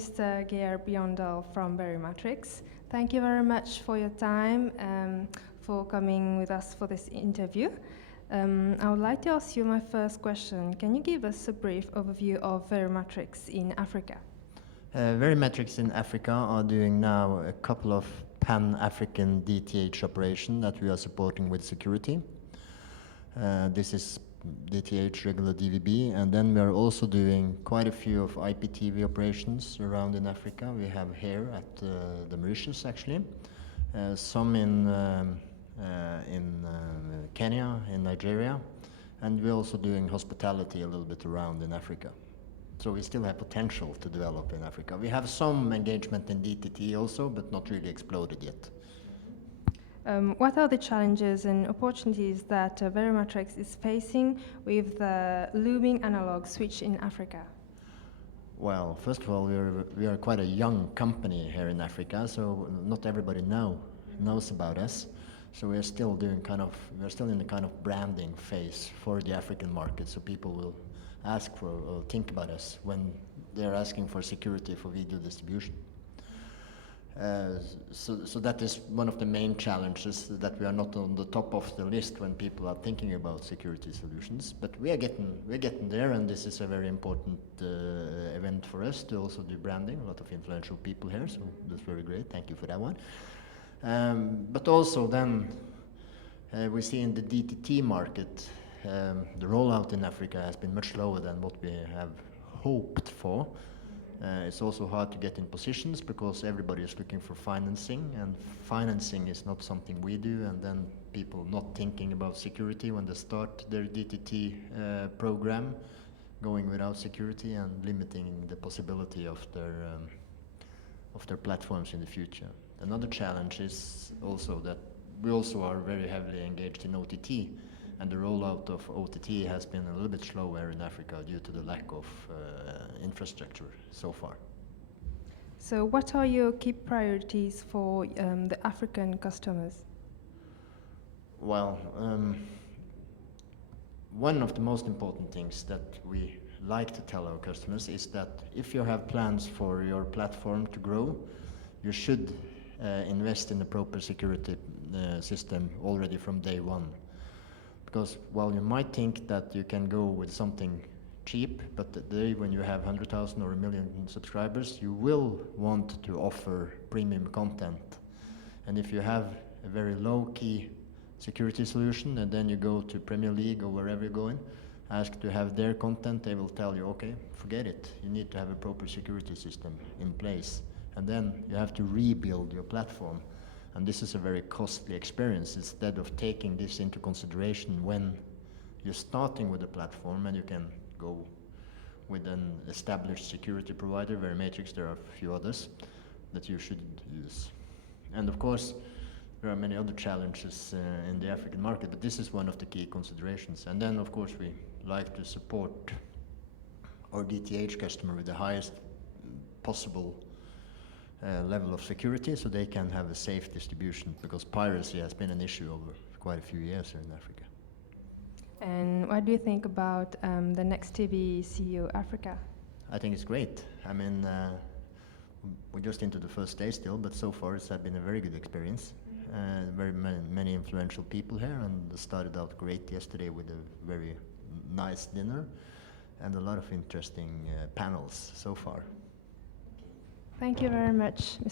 Mr. Geir Bjorndal from Verimatrix. Thank you very much for your time, for coming with us for this interview. I would like to ask you my first question. Can you give us a brief overview of Verimatrix in Africa? Verimatrix in Africa are doing now a couple of pan-African DTH operations that we are supporting with security. This is DTH regular DVB, and then we are also doing quite a few of IPTV operations around in Africa. We have here at the Mauritius actually, some in Kenya, in Nigeria, and we're also doing hospitality a little bit around in Africa. So we still have potential to develop in Africa. We have some engagement in DTT also, but not really exploded yet. What are the challenges and opportunities that Verimatrix is facing with the looming analog switch in Africa? Well, first of all, we are quite a young company here in Africa, so not everybody knows about us. So we're still in the kind of branding phase for the African market. So people will ask for or think about us when they're asking for security for video distribution. So that is one of the main challenges, that we are not on the top of the list when people are thinking about security solutions. But we're getting there, and this is a very important event for us to also do branding. A lot of influential people here, so that's very great. Thank you for that one. But also then we see in the DTT market, the rollout in Africa has been much lower than what we have hoped for. It's also hard to get in positions because everybody is looking for financing, and financing is not something we do, and then people not thinking about security when they start their DTT program, going without security and limiting the possibility of their platforms in the future. Another challenge is also that we also are very heavily engaged in OTT, and the rollout of OTT has been a little bit slower in Africa due to the lack of infrastructure so far. So what are your key priorities for the African customers? Well, one of the most important things that we like to tell our customers is that if you have plans for your platform to grow, you should invest in the proper security system already from day one. Because while you might think that you can go with something cheap, but the day when you have 100,000 or 1 million subscribers, you will want to offer premium content. And if you have a very low-key security solution, and then you go to Premier League or wherever you're going, ask to have their content, they will tell you, okay, forget it. You need to have a proper security system in place. And then you have to rebuild your platform. And this is a very costly experience. Instead of taking this into consideration when you're starting with a platform, and you can go with an established security provider, Verimatrix, there are a few others that you should use. And of course, there are many other challenges in the African market, but this is one of the key considerations. And then, of course, we like to support our DTH customer with the highest possible level of security, so they can have a safe distribution, because piracy has been an issue over quite a few years here in Africa. And what do you think about the next TV CEO Africa? I think it's great. I mean, we're just into the first day still, but so far it's been a very good experience. Very many influential people here, and it started out great yesterday with a very nice dinner and a lot of interesting panels so far. Thank you very much.